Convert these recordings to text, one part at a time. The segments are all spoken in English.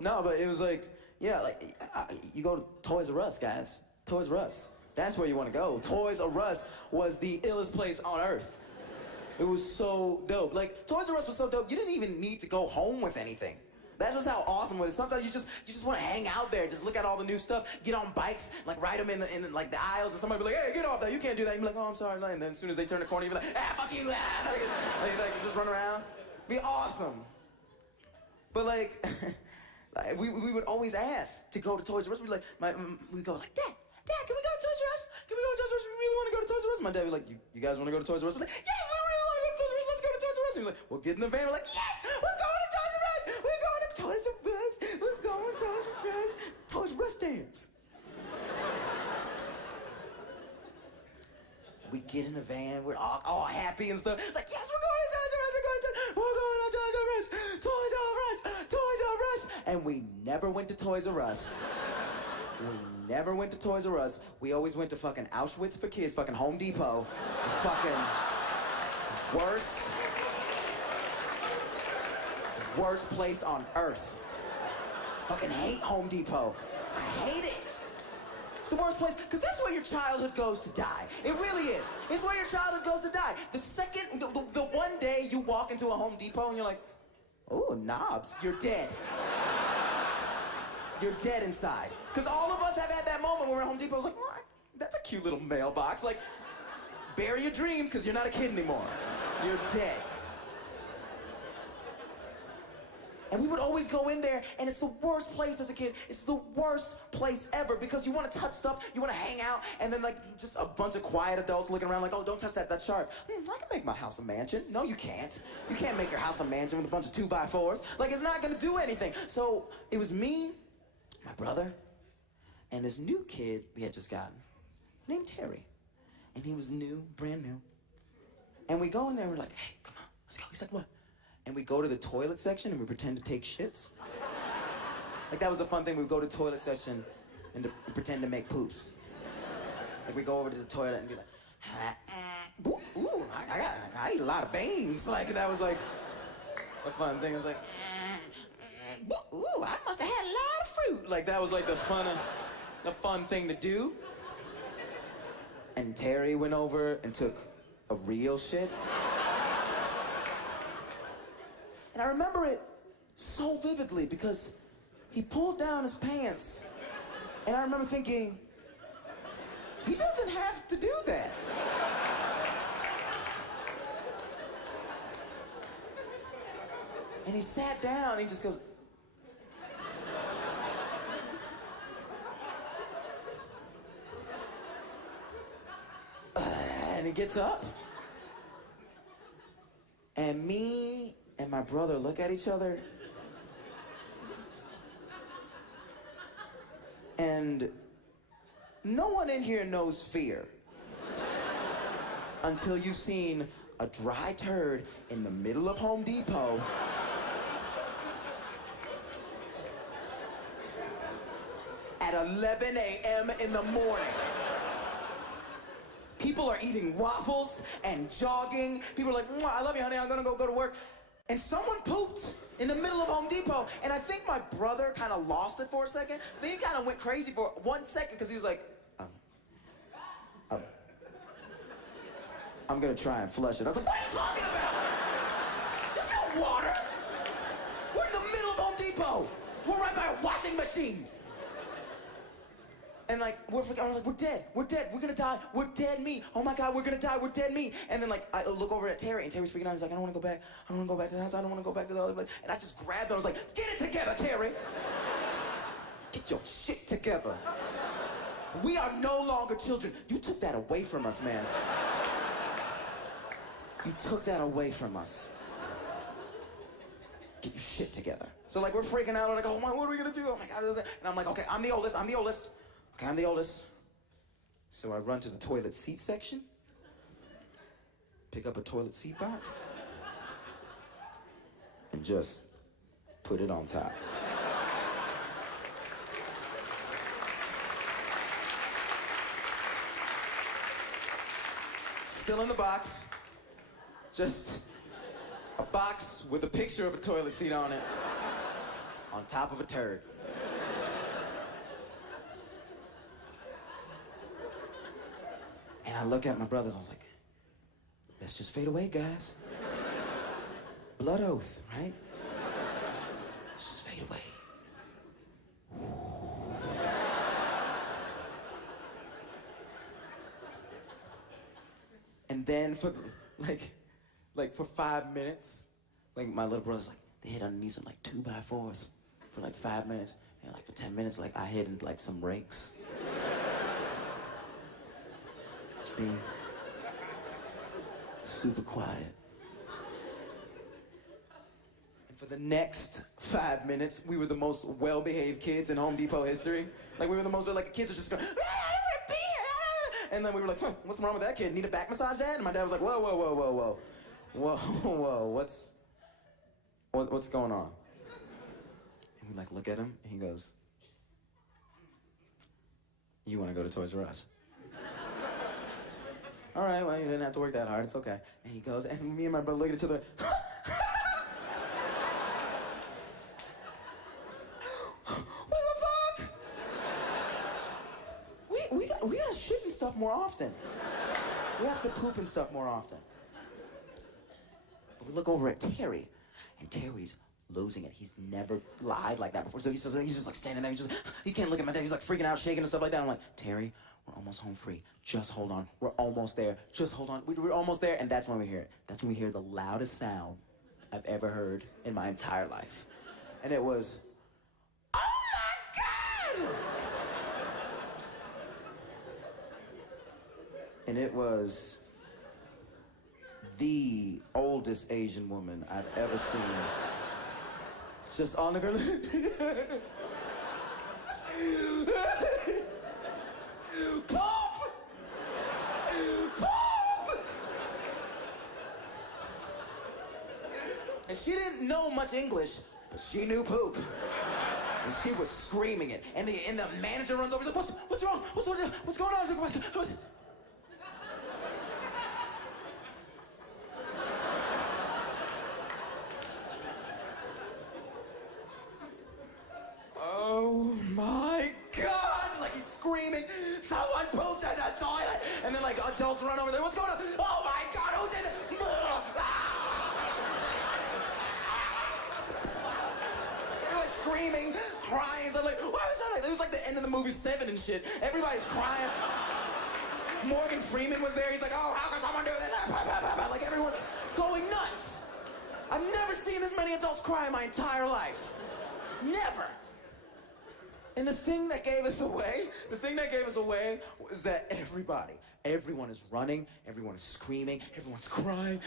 No, but it was like, yeah, like, you go to Toys R Us, guys. Toys R Us. That's where you want to go. Toys R Us was the illest place on earth. It was so dope. Like, Toys R Us was so dope, you didn't even need to go home with anything. That was how awesome it was. Sometimes you just want to hang out there, just look at all the new stuff, get on bikes, like ride them in like the aisles, and somebody be like, hey, get off that, you can't do that. You be like, oh, I'm sorry. And then as soon as they turn the corner, you be like, ah, fuck you, ah. Like just run around. Be awesome. But like, we would always ask to go to Toys R Us. We'd like, we'd go like, Dad, can we go to Toys R Us? Can we go to Toys R Us? We really want to go to Toys R Us. My dad would be like, you guys want to go to Toys R Us? We're like, yes, we really want to go to Toys R Us. Let's go to Toys R Us. And he's like, well, get in the van. We're like, yes, we're going to Toys R Us. We're going to Toys R Us. We're going to Toys R Us. Toys R Us dance. We get in the van. We're all happy and stuff. Like, yes, we're going to Toys R Us. We're going to Toys R Us. Toys R Us. Toys R Us. And we never went to Toys R Us. We never went to Toys R Us. We always went to fucking Auschwitz for kids, fucking Home Depot. The fucking worst place on earth. Fucking hate Home Depot. I hate it. It's the worst place, because that's where your childhood goes to die. It really is. It's where your childhood goes to die. The second, the one day you walk into a Home Depot and you're like, oh, knobs, you're dead. You're dead inside. Because all of us have had that moment where we're at Home Depot. It's like, oh, that's a cute little mailbox. Like, bury your dreams because you're not a kid anymore. You're dead. And we would always go in there, and it's the worst place as a kid. It's the worst place ever because you want to touch stuff, you want to hang out, and then like just a bunch of quiet adults looking around like, oh, don't touch that, that's sharp. I can make my house a mansion. No, you can't. You can't make your house a mansion with a bunch of 2x4s. Like, it's not gonna do anything. So it was me, my brother, and this new kid we had just gotten, named Terry. And he was new, brand new. And we go in there and we're like, hey, come on, let's go. He's like, what? And we go to the toilet section and we pretend to take shits. Like, that was a fun thing. We would go to the toilet section and pretend to make poops. Like, we go over to the toilet and be like, ooh, I eat a lot of beans. Like, that was like a fun thing. It was like, ooh, I must have had a lot of fruit. Like, that was like the fun thing to do. And Terry went over and took a real shit. And I remember it so vividly because he pulled down his pants. And I remember thinking, he doesn't have to do that. And he sat down and he just goes, and he gets up. And me and my brother look at each other. And no one in here knows fear until you've seen a dry turd in the middle of Home Depot at 11 a.m. in the morning. People are eating waffles and jogging. People are like, I love you, honey, I'm gonna go to work. And someone pooped in the middle of Home Depot. And I think my brother kind of lost it for a second. Then he kind of went crazy for 1 second because he was like, I'm gonna try and flush it. I was like, what are you talking about? There's no water. We're in the middle of Home Depot. We're right by a washing machine. And like, we're dead, we're gonna die, we're dead meat. Oh my God, we're gonna die, we're dead meat. And then like, I look over at Terry, and Terry's freaking out. He's like, I don't wanna go back to the house, I don't wanna go back to the other place. And I just grabbed him, I was like, get it together, Terry. Get your shit together. We are no longer children. You took that away from us, man. You took that away from us. Get your shit together. So like, we're freaking out, we're like, oh my, what are we gonna do? Oh my God. And I'm like, okay, I'm the oldest. Okay, I'm the oldest. So I run to the toilet seat section, pick up a toilet seat box, and just put it on top. Still in the box, just a box with a picture of a toilet seat on it. on top of a turd. And I look at my brothers, I was like, let's just fade away, guys. Blood oath, right? Let's just fade away. And then for like for 5 minutes, like my little brother's like, they hid underneath some like 2x4s for like 5 minutes. And like for 10 minutes, like I hid in like some rakes. Just being super quiet. And for the next 5 minutes, we were the most well-behaved kids in Home Depot history. Like we were the most, like kids are just going, and then we were like, huh, what's wrong with that kid? Need a back massage, Dad? And my dad was like, whoa, whoa, whoa, whoa, whoa. Whoa, whoa, what's going on? And we like look at him, and he goes, you want to go to Toys R Us? All right, well, you didn't have to work that hard, it's okay. And he goes, and me and my brother look at each other, what the fuck? We gotta shit and stuff more often. We have to poop and stuff more often. But we look over at Terry, and Terry's losing it. He's never lied like that before. So he's just like standing there. He can't look at my dad. He's like freaking out, shaking and stuff like that. I'm like, Terry, we're almost home free. Just hold on. We're almost there. Just hold on. We're almost there. And that's when we hear it. That's when we hear the loudest sound I've ever heard in my entire life. And it was, oh my God! And it was the oldest Asian woman I've ever seen. Just on the ground. Poop! Poop! And she didn't know much English, but she knew poop. And she was screaming it. And the manager runs over and says, what's wrong? What's going on? I was like, what? Oh my God! Like he's screaming, someone pooped in the toilet! And then like adults run over there, what's going on? Oh my God, who did it? Everybody's screaming, crying, so I'm like, why was that? It was like the end of the movie 7 and shit. Everybody's crying. Morgan Freeman was there, he's like, oh, how can someone do this? Like everyone's going nuts. I've never seen this many adults cry in my entire life. Never. And the thing that gave us away was that everyone is running, everyone is screaming, everyone's crying.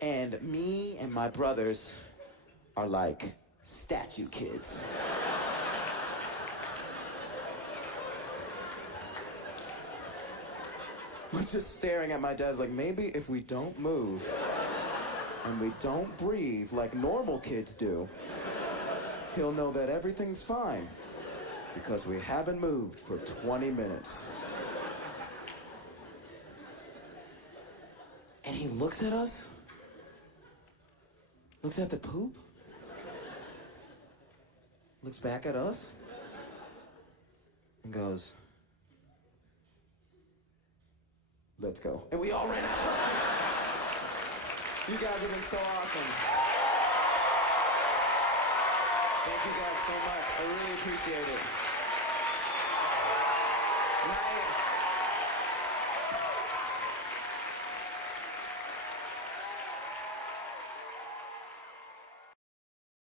And me and my brothers are like statue kids. We're just staring at my dad like, maybe if we don't move and we don't breathe like normal kids do, he'll know that everything's fine because we haven't moved for 20 minutes. And he looks at us, looks at the poop, looks back at us, and goes, let's go. And we all ran out. You guys have been so awesome. Thank you guys so much. I really appreciate it.